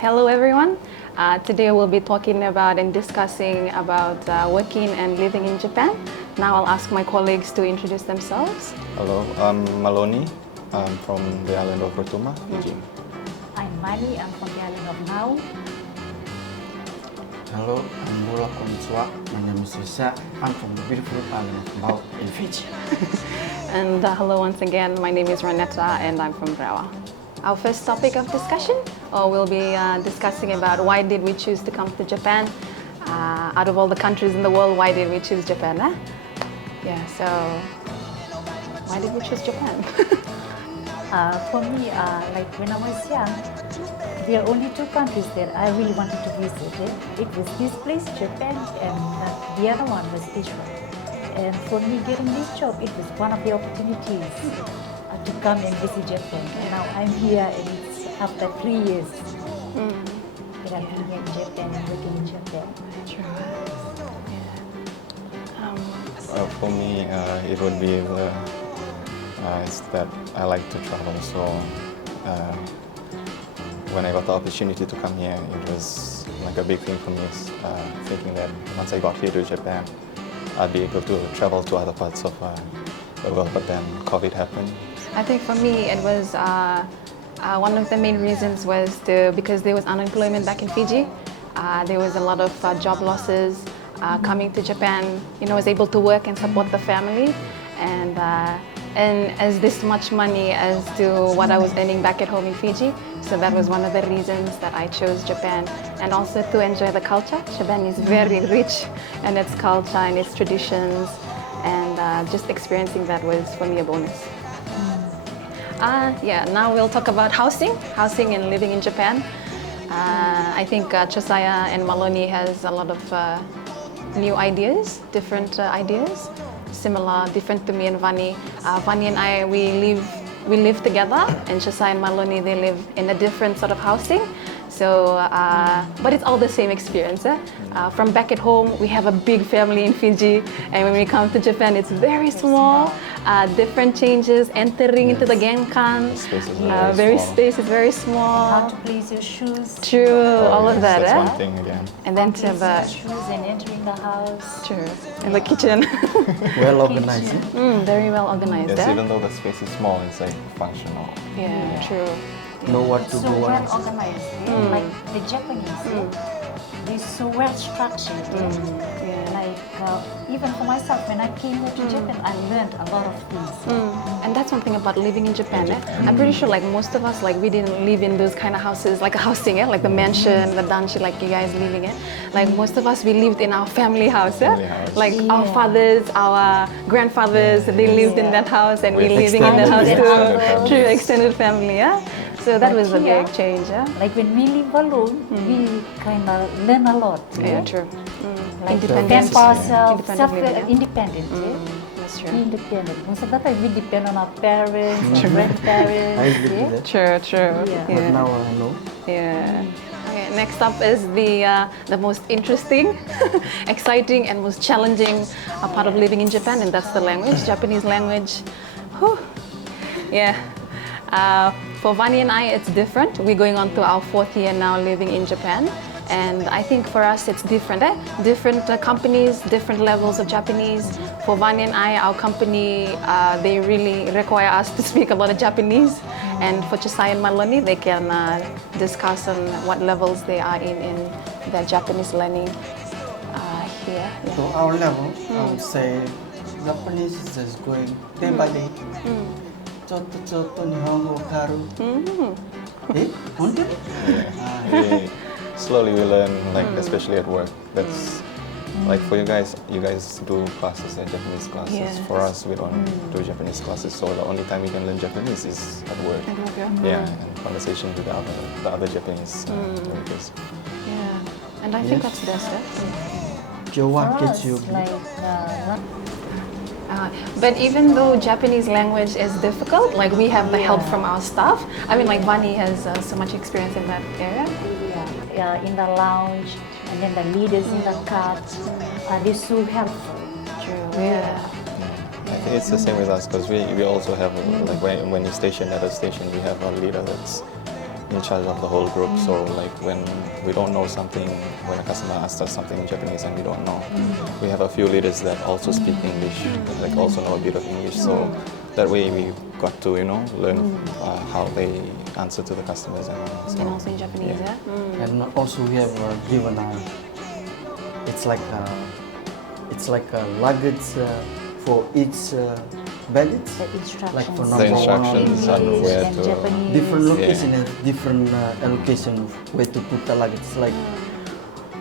Hello everyone. Today we'll be talking about and discussing about working and living in Japan. Now I'll ask my colleagues to introduce themselves. Hello, I'm Maloney. I'm from the island of Rotuma, Fiji. I'm Mani, I'm from the island of Nau. Hello, I'm Mura Konnichiwa. My name is Risa. I'm from the beautiful island of Mau in Fiji. And hello once again, my name is Ranetta and I'm from Rawa. Our first topic of discussion, we'll be discussing about why did we choose to come to Japan. Out of all the countries in the world, why did we choose Japan? Yeah, so why did we choose Japan? For me, like when I was young, there are only two countries that I really wanted to visit. It was this place, Japan, and the other one was Israel. And for me, getting this job, it was one of the opportunities to come and visit Japan. And now I'm here, and it's after 3 years that I've been here in Japan and working in Japan. For me, it would be it's that I like to travel. So when I got the opportunity to come here, it was like a big thing for me, thinking that once I got here to Japan, I'd be able to travel to other parts of the world. But then COVID happened. I think for me it was one of the main reasons was because there was unemployment back in Fiji. There was a lot of job losses. Coming to Japan, I was able to work and support the family, and as this much money as to what I was earning back at home in Fiji. So that was one of the reasons that I chose Japan, and also to enjoy the culture. Japan is very rich in its culture and its traditions, and just experiencing that was for me a bonus. Now we'll talk about housing and living in Japan. I think Josiah and Maloney has a lot of new ideas, different ideas, different to me and Vani. Vani and I, we live together, and Josiah and Maloney, they live in a different sort of housing. So, but it's all the same experience. From back at home, we have a big family in Fiji, and when we come to Japan, it's very small. Different changes, entering into the genkan. Space is very small. How to place your shoes. True, all of that. That's one thing again. And then to the shoes and entering the house. true, and the kitchen. Well organized. Very well organized. Yes, even though the space is small, it's like functional. Yeah, true. Know what to So do. well organized, like the Japanese. They're so well structured. Like even for myself, when I came here to Japan, I learned a lot of things. And that's one thing about living in Japan. I'm pretty sure like most of us, like we didn't live in those kind of houses, like a housing, like the mansion, the danshi, like you guys living in. Like most of us, we lived in our family house. Like our fathers, our grandfathers, they lived in that house, and we living in that house too. True, extended family. So that was a big change. Like when we live alone, we kind of learn a lot. Yeah, true. Like Independence. depend for ourselves, Independent. independent. That's true. Independent. Most of the time we depend on our parents, or grandparents. I used to do that. True. But now I know. Yeah. Okay, next up is the most interesting, exciting, and most challenging part of living in Japan, and that's the language, Japanese language. Whew. Yeah. For Vani and I, it's different. We're going on to our 4th year now living in Japan. And I think for us, it's different. Different companies, different levels of Japanese. For Vani and I, our company, they really require us to speak a lot of Japanese. And for Chisai and Maloney, they can discuss on what levels they are in their Japanese learning here. Yeah. So our level, I would say Japanese is just going day by day. ちょっと日本語わかる。本当に？ Slowly we learn, like especially at work. That's Like for you guys do classes, Japanese classes. Yes. For us, we don't do Japanese classes, so the only time we can learn Japanese is at work. At work, yeah. Yeah, and conversation with the other Japanese workers. Yeah, and I think that's best. Your For one us, gets you. like, But even though Japanese language is difficult, like we have the help from our staff. I mean, like Vani has so much experience in that area. in the lounge, and then the leaders in the cart, they're so helpful. True. Yeah. I think it's the same with us because we also have like when you station at a station, we have a leader that's in charge of the whole group. So like when we don't know something, when a customer asks us something in Japanese and we don't know, we have a few leaders that also speak English, like also know a bit of English. So that way we got to learn how they answer to the customers and so And on. also in Japanese, yeah. And also we have given it's like a luggage for each baggage. The instructions, Like for The number instructions one, on where and to Japanese. different location and different allocation where to put the luggage.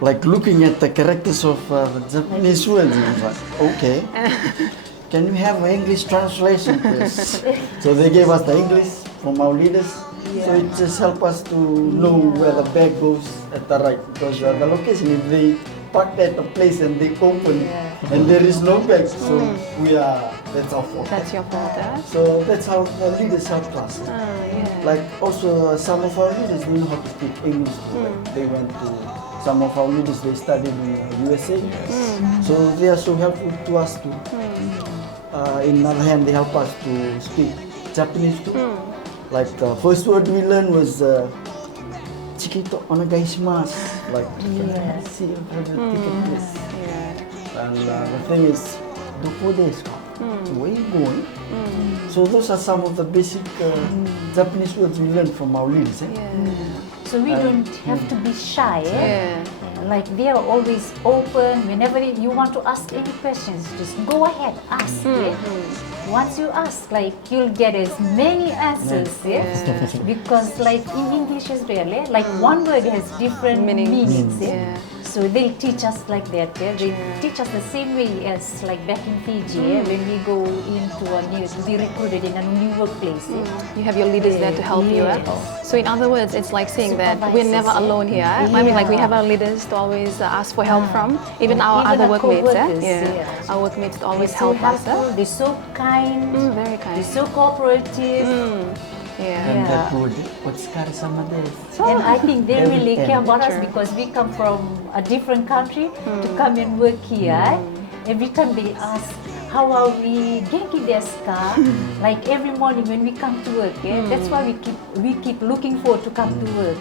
Like looking at the characters of the Japanese words, it's like, okay, can you have an English translation, please? So they gave us the English from our leaders. So it just helped us to know where the bag goes at the right, because the location, if they park at the place and they open and there is no bag, so that's our fault. That's your fault, huh? So that's how the leaders helped us. Yeah. Like also some of our leaders they know how to speak English too. Like they went to some of our leaders they studied in USA. So they are so helpful to us too. In other hand they help us to speak Japanese too. Like the first word we learned was Chikito onegaishimasu. Like see you have the ticket please. Yeah. And the thing is, doko desu ka? Where you going? So those are some of the basic Japanese words we learned from our leaders. So we don't have to be shy. Yeah. Like they are always open. Whenever you want to ask any questions, just go ahead, ask. Once you ask, like you'll get as many answers. Because like in English as well, like one word has different meanings. So they'll teach us like that. They teach us the same way as like back in Fiji when we go into to be recruited in a new workplace. You have your leaders there to help you. So in other words, it's like saying that we're never Supervisors, alone here. I mean, like we have our leaders to always ask for help from. Even our Even other our workmates. co-workers, Our workmates to always They're so help us. helpful, they're so kind, Very kind. they're so cooperative. Yeah. And that word, otsukare sama desu. And I think they really Every care about us True. because we come from a different country to come and work here. Every time they ask, how are we? Genki desu ka? Like every morning when we come to work, that's why we keep looking forward to come to work.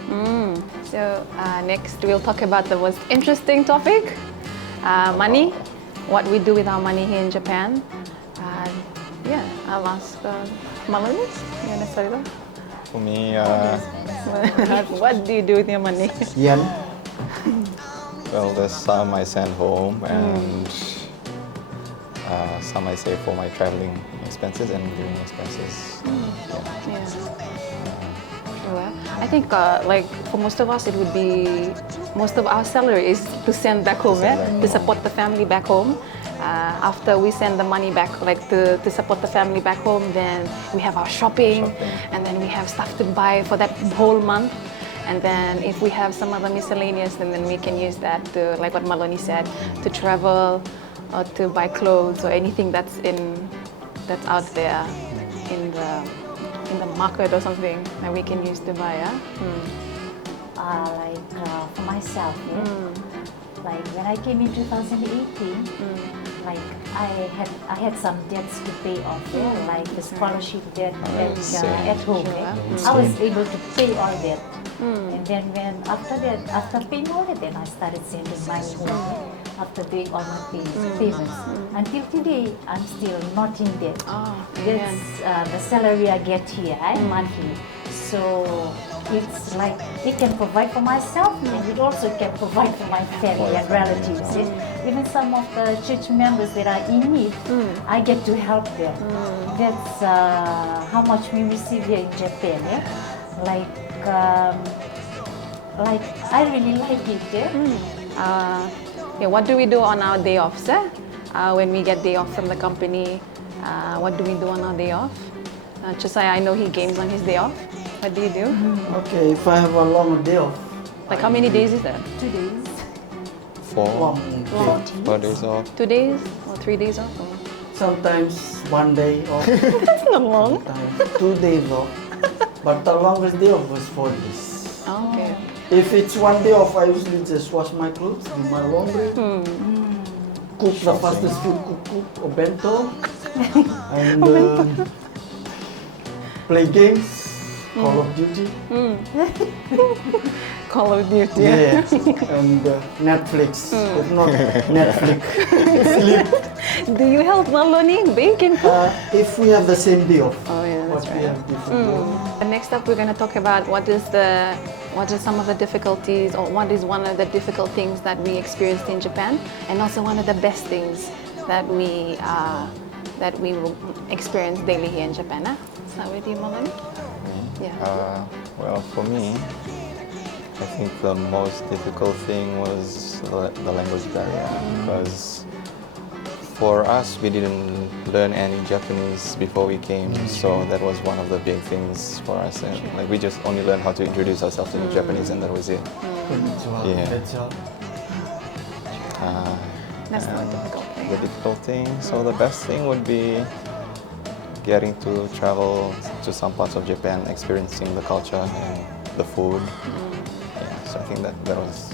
So next we'll talk about the most interesting topic, money. What we do with our money here in Japan. I'll ask Malone. You want to start it off? For me, What do you do with your money? Yan, well, there's some I send home and some I save for my traveling expenses and living expenses. Sure. I think like for most of us it would be most of our salary is to send back home, to support the family back home. After we send the money back, like to support the family back home, then we have our shopping, and then we have stuff to buy for that whole month. And then if we have some other miscellaneous, then we can use that to, like what Maloney said, to travel or to buy clothes or anything that's out there in the market or something that we can use to buy. For myself, like when I came in 2018, like I had some debts to pay off, like the scholarship debt at home. I was able to pay all that, and then after paying all that, then I started sending money home. After doing all my payments, until today I'm still not in debt. That's the salary I get here monthly. So it's like it can provide for myself and it also can provide for my family and relatives. Even some of the church members that are in need, I get to help them. That's how much we receive here in Japan. Like I really like it. Yeah, what do we do on our day off, sir? When we get day off from the company, what do we do on our day off? Josiah, I know he games on his day off. What do you do? Okay, if I have a long day off, Like how many days is that? 2 days. 4, long day. 4 days off. 2 days or 3 days off? Or? Sometimes 1 day off, That's not long. sometimes 2 days off. But the longest day off was 4 days. Oh, okay. If it's 1 day off, I usually just wash my clothes, do my laundry, cook the fastest food, cook a bento, and play games, Call of Duty. Call of Duty. Yeah, and Netflix. If not Netflix, sleep. Do you help while learning baking? If we have the same day off, Oh yeah, but that's we right. have different day off. Next up, we're going to talk about what are some of the difficulties, or what is one of the difficult things that we experienced in Japan, and also one of the best things that we will experience daily here in Japan. Start with you, Molly. Yeah. Well, for me, I think the most difficult thing was the language barrier, because for us, we didn't learn any Japanese before we came, so that was one of the big things for us. And like we just only learned how to introduce ourselves in Japanese, and that was it. Konnichiwa, Yeah. konnichiwa. That's not a difficult thing. The difficult thing. So the best thing would be getting to travel to some parts of Japan, experiencing the culture and the food. Yeah, so I think that was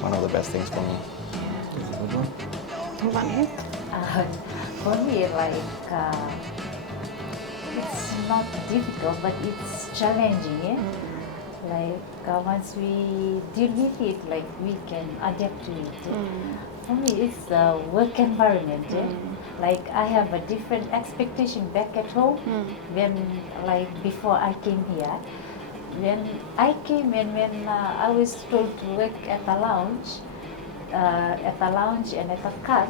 one of the best things for me. Move on here. For me, like, it's not difficult, but it's challenging. Yeah? Like, once we deal with it, like, we can adapt to it. Yeah? For me, it's the work environment. Yeah? Like, I have a different expectation back at home when, like, before I came here. When I came and when I was told to work at a lounge and at a cart,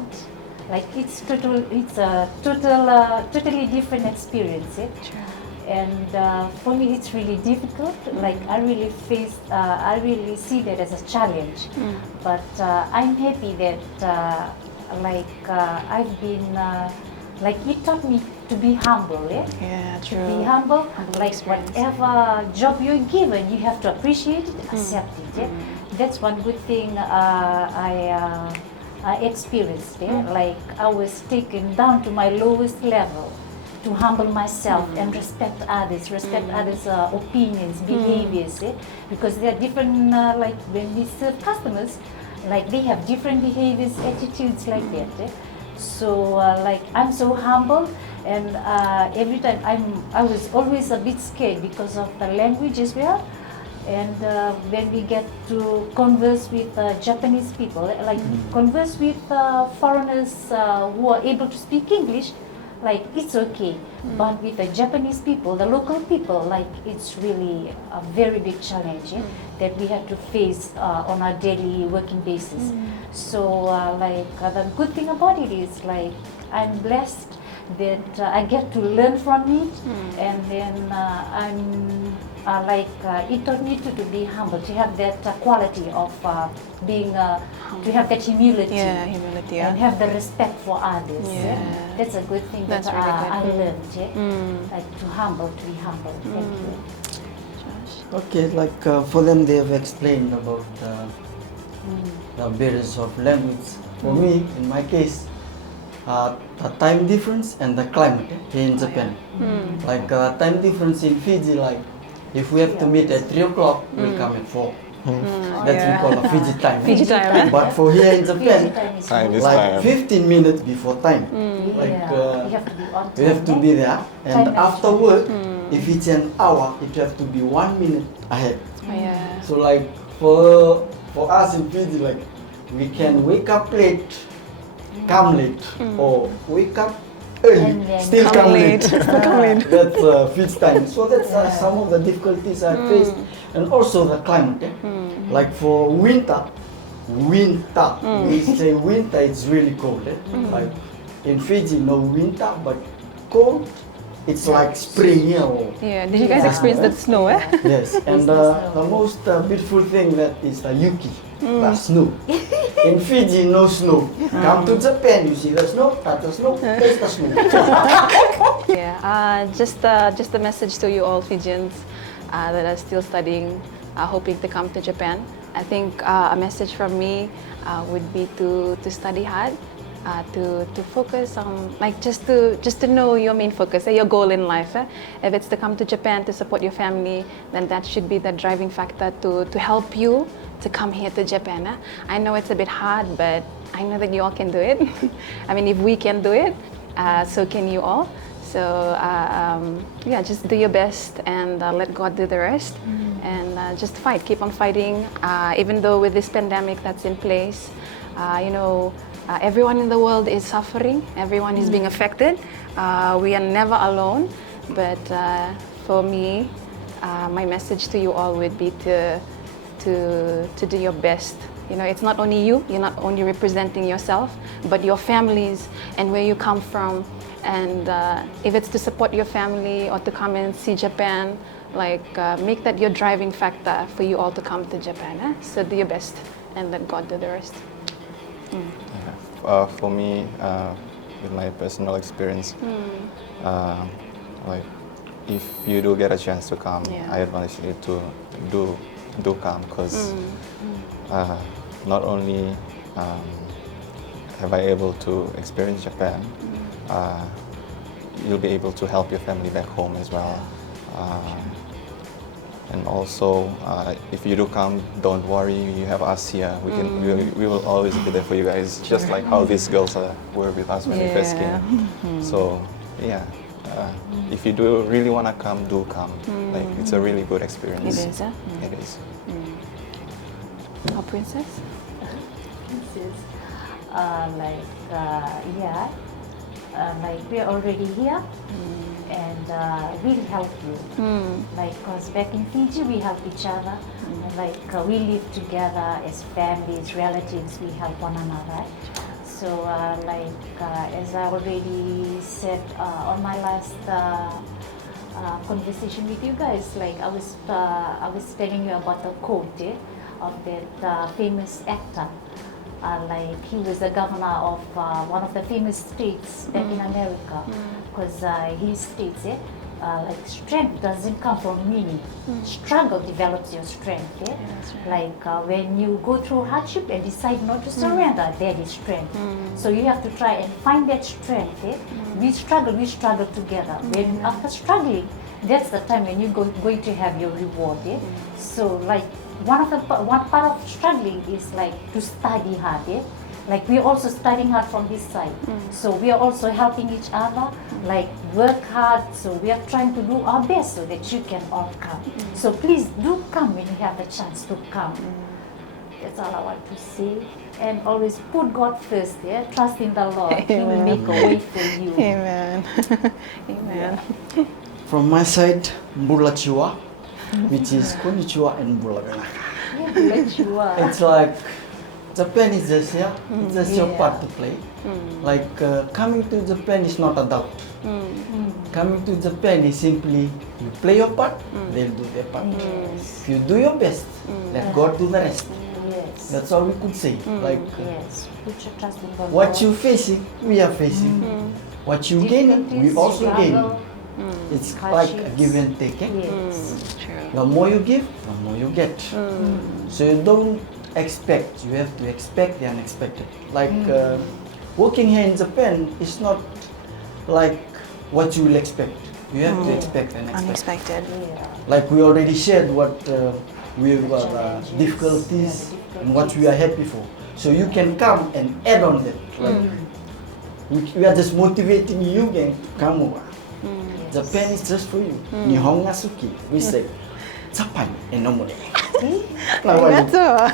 like it's a totally different experience. Yeah? And for me, it's really difficult. Like I really see that as a challenge. But I'm happy that I've been like it taught me to be humble. Yeah. Yeah, Be true. humble. Like experience. whatever job you're given, you have to appreciate it, accept it. Yeah? That's one good thing I experienced. Yeah? Like I was taken down to my lowest level to humble myself and respect others, opinions, behaviors. Yeah? Because there are different, like when we serve customers, like they have different behaviors, attitudes like that. Yeah? So like I'm so humble, and every time I was always a bit scared because of the language as well. And when we get to converse with Japanese people, like converse with foreigners who are able to speak English, like it's okay. But with the Japanese people, the local people, like it's really a very big challenge that we have to face on our daily working basis. So the good thing about it is like I'm blessed that I get to learn from it, and then it taught me to be humble, to have that quality of being, to have that humility, Yeah, humility. and have the respect for others. Yeah. That's a good thing That's that really I good. learned. Like to be humble. Thank you. Okay, like for them, they have explained about the barriers of language. For me, in my case, the time difference and the climate here in Japan. Like time difference in Fiji, like if we have to meet at 3 o'clock, we'll come at 4. That's we call a Fiji time. Fiji time, eh? But for here in Fiji Japan, time is Time good. is like time. 15 minutes before time. Like You have to be on time. we have to be there, and Time after work, if it's an hour, it have to be 1 minute ahead. Oh, yeah. So like for us in Fiji, like we can wake up late, come late, or wake up early, And then still come come late. late. Still come late. That's Fiji time. So that's some of the difficulties I faced, and also the climate. Like for winter, we say winter it's really cold. Like in Fiji, no winter, but cold. It's like spring here. Yeah. Did you guys Yeah. experience that snow? Eh? Yes, and It's the the most beautiful thing that is the yuki. the snow. In Fiji, no snow. Come to Japan, you see the snow, touch the snow, taste the snow. Yeah, just a message to you all Fijians that are still studying, hoping to come to Japan. I think a message from me would be to study hard, to focus on just to know your main focus, your goal in life. If it's to come to Japan to support your family, then that should be the driving factor to help you to come here to Japan. I know it's a bit hard, but I know that you all can do it. I mean, if we can do it, so can you all. So yeah, just do your best and let God do the rest. And just fight, keep on fighting. Even though with this pandemic that's in place, everyone in the world is suffering. Everyone is being affected. We are never alone. But for me, my message to you all would be to do your best. It's not only you. You're not only representing yourself, but your families and where you come from. And if it's to support your family or to come and see Japan, make that your driving factor for you all to come to Japan. So do your best and let God do the rest. Yeah. For me, with my personal experience, if you do get a chance to come, I advise you to do come, because not only have I able to experience Japan, you'll be able to help your family back home as well. And also, if you do come, don't worry. You have us here. We will always be there for you guys, just like how these girls were with us when we first came. So yeah, if you do really want to come, do come. It's a really good experience. It is, huh? It is. Our princess? Princess, we're already here. And we'll help you. Cause back in Fiji we help each other. And we live together as families, relatives. We help one another. So as I already said on my last conversation with you guys, I was telling you about the quote of that famous actor. He was the governor of one of the famous states back in America, because he states strength doesn't come from winning. Struggle develops your strength. When you go through hardship and decide not to surrender, that is strength. So you have to try and find that strength. We struggle together. When after struggling, that's the time when you're going to have your reward. So one part of struggling is to study hard. We're also studying hard from this side. So we are also helping each other, work hard. So we are trying to do our best so that you can all come. So please do come when you have the chance to come. That's all I want to say. And always put God first. Trust in the Lord. He will make a way for you. Amen. Amen. From my side, Mbulachua, which is Konnichiwa and Mbulagana. It's Japan is just here, it's just your part to play. Coming to Japan is not a doubt. Coming to Japan is simply you play your part, they'll do their part. If you do your best, let God do the rest. That's all we could say. What you facing, we are facing. What you gain, we also gain. It's like a give and take. The more you give, the more you get. So you don't expect, you have to expect the unexpected. Working here in Japan is not like what you will expect. You have to expect the unexpected. We already shared what we were difficulties and what we are happy for. So you can come and add on that. We are just motivating you again to come over. Japan is just for you. Nihon ga suki. We say, Japan and no more. Arigatou.